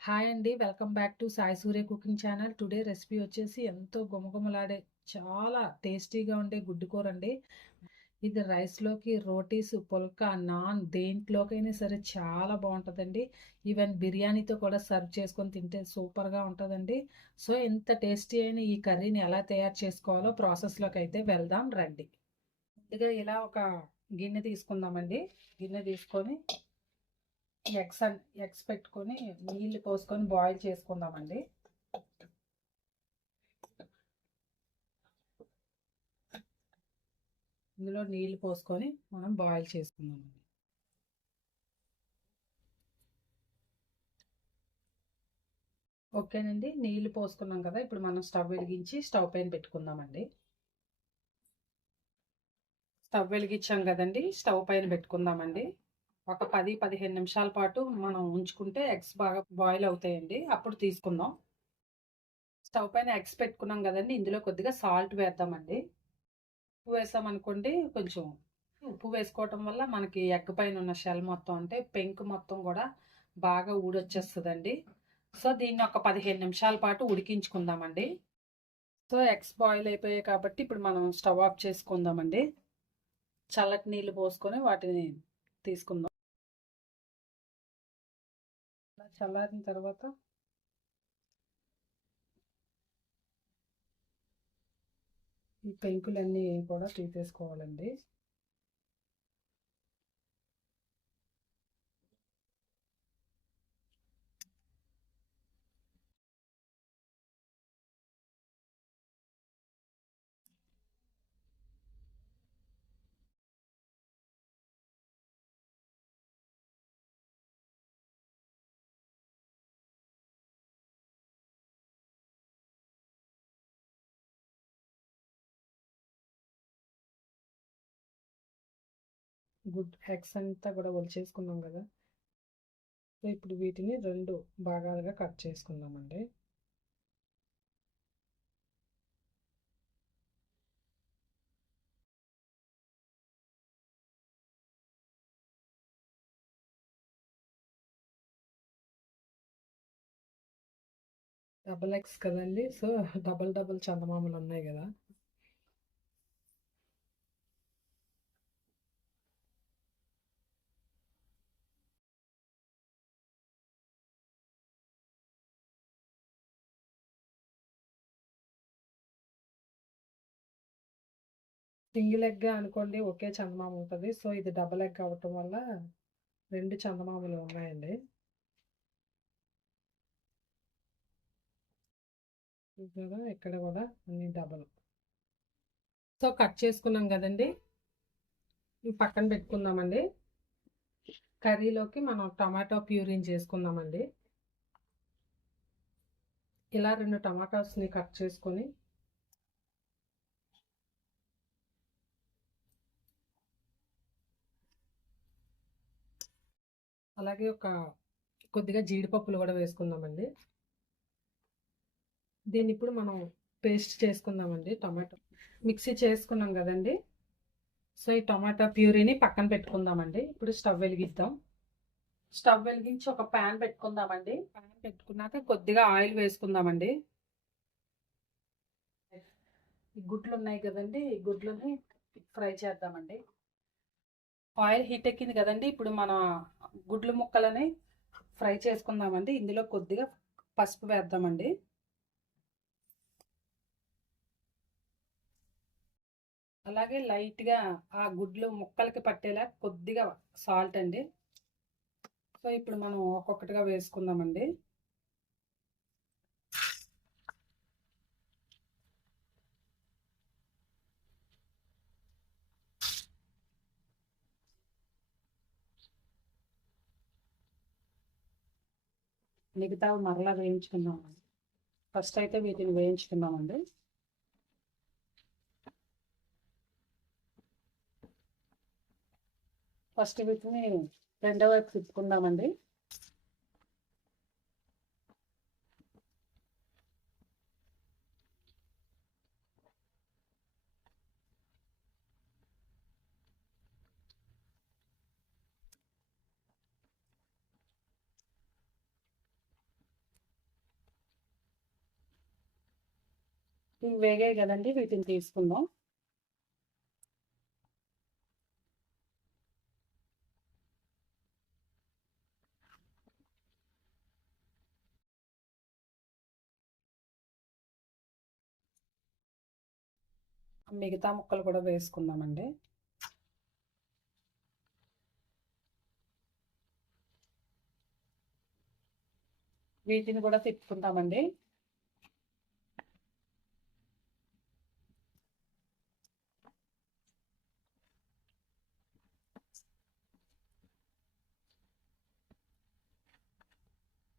Hi అండి. Welcome back to Sai Surya cooking channel. Today recipe వచ్చేసి ఎంతో గుమగుమలాడే చాలా టేస్టీగా ఉండే గుడ్డు కూరండి. ఇది రైస్‌లోకి, రోటీస్, పుల్కా, నాన్ దేంట్లోకైనా సరే చాలా బాగుంటుందండి ఈవెన్ బిర్యానీతో కూడా సర్వ్ చేసుకొని తింటే సూపర్‌గా ఉంటుందండి సో, ఎంత టేస్టీ అయిన ఈ కర్రీని ఎలా తయారు చేసుకోవాలో ప్రాసెస్లోకి అయితే వెళ్దాం రండి. ముందుగా ఇలా ఒక గిన్నె తీసుకుందామండి. గిన్నె తీసుకొని ఎగ్స్ ఎగ్స్ పెట్టుకొని నీళ్ళు పోసుకొని బాయిల్ చేసుకుందామండి. ఇందులో నీళ్ళు పోసుకొని మనం బాయిల్ చేసుకుందామండి. ఓకేనండి. నీళ్ళు పోసుకున్నాం కదా! ఇప్పుడు మనం స్టవ్ వెలిగించి స్టవ్ పైన పెట్టుకుందామండి. స్టవ్ వెలిగించాం కదండి స్టవ్ పైన పెట్టుకుందామండి. ఒక 10, 15 నిమిషాల పాటు మనం ఉంచుకుంటే ఎగ్స్ బాగా బాయిల్ అవుతాయండి. అప్పుడు తీసుకుందాం. స్టవ్ పైన ఎగ్స్ పెట్టుకున్నాం కదండి ఇందులో కొద్దిగా సాల్ట్ వేద్దామండి. ఉప్పు వేసామనుకోండి కొంచెం ఉప్పు వేసుకోవటం వల్ల మనకి ఎగ్ పైన ఉన్న షెల్ మొత్తం అంటే పెంకు మొత్తం కూడా బాగా ఊడొచ్చేస్తుందండి సో, దీన్ని ఒక 15 నిమిషాల పాటు ఉడికించుకుందామండి. సో, ఎగ్స్ బాయిల్ అయిపోయాయి కాబట్టి ఇప్పుడు మనం స్టవ్ ఆఫ్ చేసుకుందామండి. చల్లటి నీళ్ళు పోసుకొని వాటిని తీసుకుందాం. చల్లారిన తర్వాత ఈ పెంకులన్నీ కూడా తీసేసుకోవాలండి. గుడ్ ఎక్స్ అంతా కూడా ఒలిచేసుకున్నాం కదా! సో, ఇప్పుడు వీటిని రెండు భాగాలుగా కట్ చేసుకుందామండి. డబల్ ఎక్స్ కదండి సో, డబల్ డబల్ చందమామలు ఉన్నాయి కదా! సింగిల్ ఎగ్ అనుకోండి ఒకే చందమామ ఉంటుంది సో, ఇది డబల్ ఎగ్ అవ్వటం వల్ల రెండు చందమామలు ఉన్నాయండి. ఇక్కడ కూడా అన్ని డబల్ సో, కట్ చేసుకున్నాం కదండీ! ఇవి పక్కన పెట్టుకుందామండి. కర్రీలోకి మనం టమాటో ప్యూరిన్ చేసుకుందామండి. ఇలా రెండు టమాటాస్‌ని కట్ చేసుకొని అలాగే ఒక కొద్దిగా జీడిపప్పులు కూడా వేసుకుందామండి. దీన్ని ఇప్పుడు మనం పేస్ట్ చేసుకుందామండి టమాటో. మిక్సీ చేసుకున్నాం కదండి సో, ఈ టమాటా ప్యూరీని పక్కన పెట్టుకుందామండి. ఇప్పుడు స్టవ్ వెలిగిద్దాం. స్టవ్ వెలిగించి ఒక పాన్ పెట్టుకుందామండి. పాన్ పెట్టుకున్నాక కొద్దిగా ఆయిల్ వేసుకుందామండి. ఈ గుడ్లు ఉన్నాయి కదండి ఈ గుడ్లని ఫ్రై చేద్దామండి. ఆయిల్ హీట్ ఎక్కింది కదండి ఇప్పుడు మన గుడ్లు ముక్కలని ఫ్రై చేసుకుందామండి. ఇందులో కొద్దిగా పసుపు వేద్దామండి. అలాగే లైట్‌గా ఆ గుడ్లు ముక్కలకి పట్టేలా కొద్దిగా సాల్ట్ అండి. సో, ఇప్పుడు మనం ఒక్కొక్కటిగా వేసుకుందామండి. మిగతా మరలా వేయించుకుందామండి. ఫస్ట్ అయితే వీటిని వేయించుకుందామండి. ఫస్ట్ వీటిని రెండో వైపు తిప్పుకుందామండి. ఇవి వేగాయి కదండి వీటిని తీసుకుందాం. మిగతా ముక్కలు కూడా వేసుకుందామండి. వీటిని కూడా తిప్పుకుందామండి.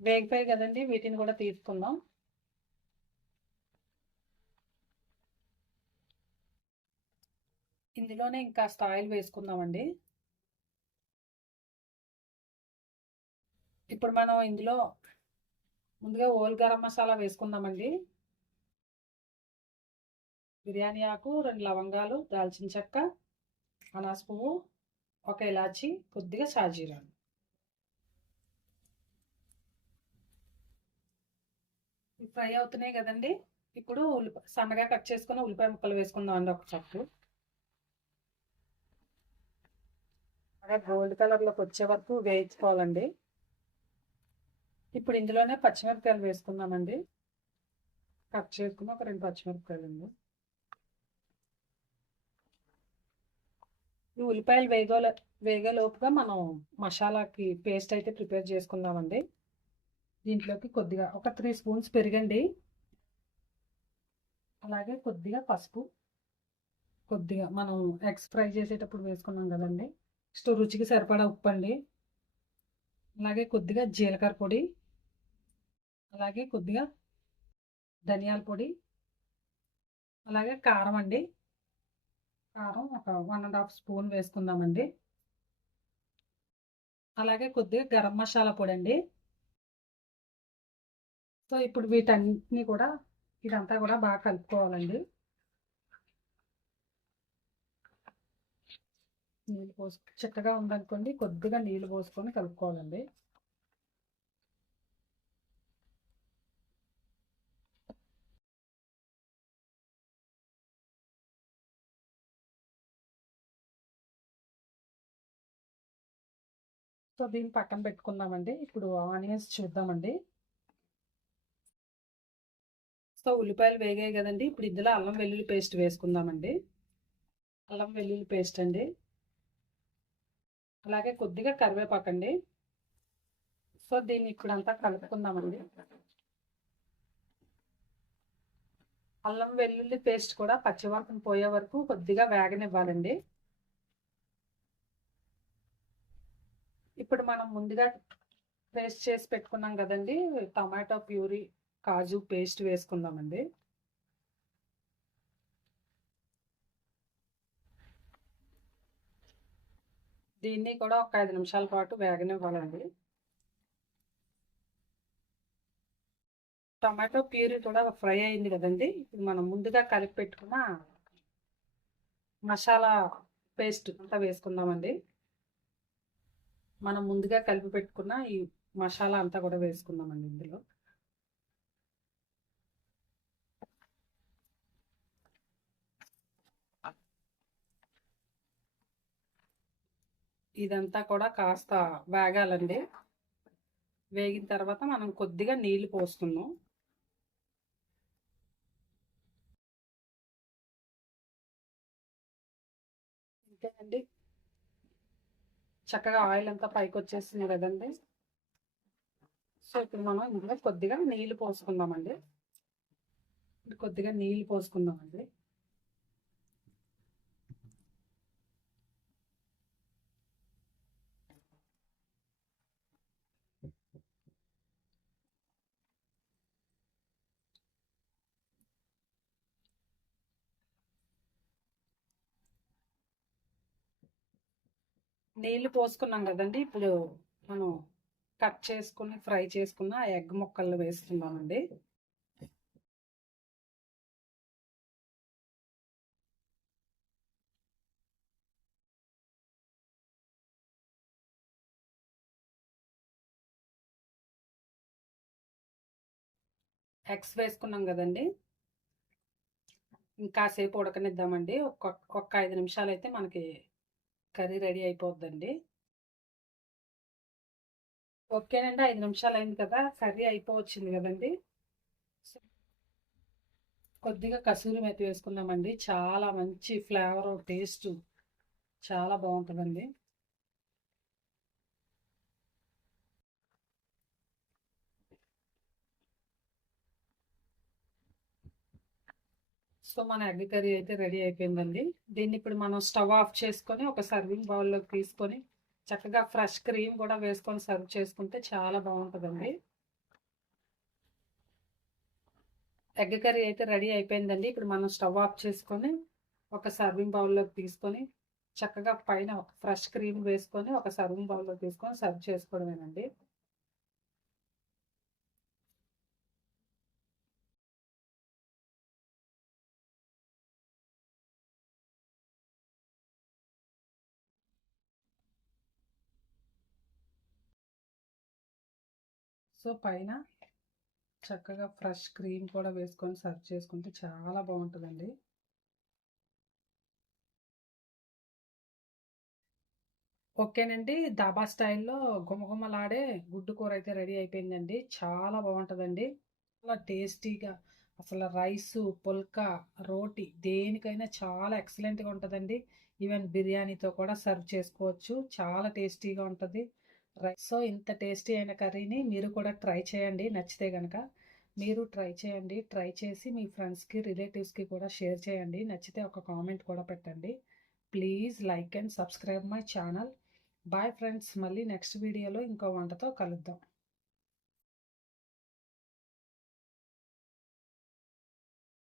వేగిపోయి కదండి వీటిని కూడా తీసుకుందాం. ఇందులోనే ఇంకా ఆయిల్ వేసుకుందామండి. ఇప్పుడు మనం ఇందులో ముందుగా ఓల్ గరం మసాలా వేసుకుందామండి. బిర్యానీ ఆకు రెండు లవంగాలు దాల్చిన చెక్క అనాస పువ్వు ఒక ఇలాచి కొద్దిగా షాజీరా ఫ్రై అవుతున్నాయి కదండి. ఇప్పుడు ఉల్లిపాయ సన్నగా కట్ చేసుకుని ఉల్లిపాయ ముక్కలు వేసుకుందాం అండి ఒక చెట్టు గోల్డ్ కలర్లోకి వచ్చే వరకు వేయించుకోవాలండి. ఇప్పుడు ఇందులోనే పచ్చిమిరపకాయలు వేసుకుందామండి. కట్ చేసుకుని ఒక రెండు పచ్చిమిరపకాయలు అండి. ఈ ఉల్లిపాయలు వేగోల వేగేలోపుగా మనం మసాలాకి పేస్ట్ అయితే ప్రిపేర్ చేసుకుందామండి. దీంట్లోకి కొద్దిగా ఒక త్రీ స్పూన్స్ పెరిగండి. అలాగే కొద్దిగా పసుపు. కొద్దిగా మనం ఎగ్స్ ఫ్రై చేసేటప్పుడు వేసుకున్నాం కదండి. నెక్స్ట్ రుచికి సరిపడా ఉప్పు అండి అలాగే కొద్దిగా జీలకర్ర పొడి. అలాగే కొద్దిగా ధనియాల పొడి. అలాగే కారం అండి. కారం ఒక వన్ అండ్ హాఫ్ స్పూన్ వేసుకుందామండి. అలాగే కొద్దిగా గరం మసాలా పొడి అండి. సో ఇప్పుడు వీటన్నిటిని కూడా ఇదంతా కూడా బాగా కలుపుకోవాలండి. నీళ్ళు పోసు చిక్కగా ఉందనుకోండి కొద్దిగా నీళ్ళు పోసుకొని కలుపుకోవాలండి. సో దీన్ని పక్కన పెట్టుకుందామండి. ఇప్పుడు ఆనియన్స్ చూద్దామండి. సో ఉల్లిపాయలు వేగాయి కదండి. ఇప్పుడు ఇందులో అల్లం వెల్లుల్లి పేస్ట్ వేసుకుందామండి. అల్లం వెల్లుల్లి పేస్ట్ అండి. అలాగే కొద్దిగా కరివేపాకు అండి సో దీన్ని ఇప్పుడంతా కలుపుకుందామండి. అల్లం వెల్లుల్లి పేస్ట్ కూడా పచ్చివాసన పోయే వరకు కొద్దిగా వేగనివ్వాలండి. ఇప్పుడు మనం ముందుగా పేస్ట్ చేసి పెట్టుకున్నాం కదండి. టమాటో ప్యూరీ కాజు పేస్ట్ వేసుకుందామండి. దీన్ని కూడా ఒక ఐదు నిమిషాల పాటు వేగనివ్వాలండి. టమాటో ప్యూరీ కూడా ఫ్రై అయింది కదండి. ఇప్పుడు మనం ముందుగా కలిపి పెట్టుకున్న మసాలా పేస్ట్ అంతా వేసుకుందామండి. మనం ముందుగా కలిపి పెట్టుకున్న ఈ మసాలా అంతా కూడా వేసుకుందామండి ఇందులో. ఇదంతా కూడా కాస్త వేగాలండి. వేగిన తర్వాత మనం కొద్దిగా నీళ్ళు పోసుకుందాం. అండి. చక్కగా ఆయిల్ అంతా పైకి వచ్చేసింది కదండి. సో ఇప్పుడు మనం ఇందులో కొద్దిగా నీళ్ళు పోసుకుందామండి. కొద్దిగా నీళ్ళు పోసుకుందామండి. నీళ్ళు పోసుకున్నాం కదండి. ఇప్పుడు మనం కట్ చేసుకుని ఫ్రై చేసుకున్న ఎగ్ ముక్కలు వేస్తున్నామండి ఎగ్స్ వేసుకున్నాం కదండి. ఇంకాసేపు ఉడకనిద్దామండి. ఒక్క ఒక్క ఐదు నిమిషాలు అయితే మనకి కర్రీ రెడీ అయిపోద్దండి. ఓకేనండి ఐదు నిమిషాలు అయింది కదా కర్రీ అయిపోవచ్చింది కదండి. కొద్దిగా కసూరి మెత్తి వేసుకుందామండి. చాలా మంచి ఫ్లేవర్ టేస్ట్ చాలా బాగుంటుందండి. సో మన ఎగ్ కర్రీ అయితే రెడీ అయిపోయిందండి. దీన్ని ఇప్పుడు మనం స్టవ్ ఆఫ్ చేసుకొని ఒక సర్వింగ్ బౌల్లోకి తీసుకొని చక్కగా ఫ్రెష్ క్రీమ్ కూడా వేసుకొని సర్వ్ చేసుకుంటే చాలా బాగుంటుందండి. ఎగ్ కర్రీ అయితే రెడీ అయిపోయిందండి. ఇప్పుడు మనం స్టవ్ ఆఫ్ చేసుకొని ఒక సర్వింగ్ బౌల్లోకి తీసుకొని చక్కగా పైన ఫ్రెష్ క్రీమ్ వేసుకొని ఒక సర్వింగ్ బౌల్లో తీసుకొని సర్వ్ చేసుకోవడమేనండి. సో పైన చక్కగా ఫ్రెష్ క్రీమ్ కూడా వేసుకొని సర్వ్ చేసుకుంటే చాలా బాగుంటుందండి. ఓకేనండి. దాబా స్టైల్లో గుమగుమలాడే గుడ్డు కూర అయితే రెడీ అయిపోయిందండి. చాలా బాగుంటుందండి. చాలా టేస్టీగా అసలు రైసు పుల్కా రోటీ దేనికైనా చాలా ఎక్సలెంట్గా ఉంటుందండి. ఈవెన్ బిర్యానీతో కూడా సర్వ్ చేసుకోవచ్చు. చాలా టేస్టీగా ఉంటుంది. రైస్. సో ఇంత టేస్టీ అయిన కర్రీని మీరు కూడా ట్రై చేయండి. నచ్చితే కనుక మీరు ట్రై చేయండి. ట్రై చేసి మీ ఫ్రెండ్స్కి రిలేటివ్స్కి కూడా షేర్ చేయండి. నచ్చితే ఒక కామెంట్ కూడా పెట్టండి. Please like and subscribe my channel. Bye friends. మళ్ళీ నెక్స్ట్ వీడియోలో ఇంకో వంటతో కలుద్దాం.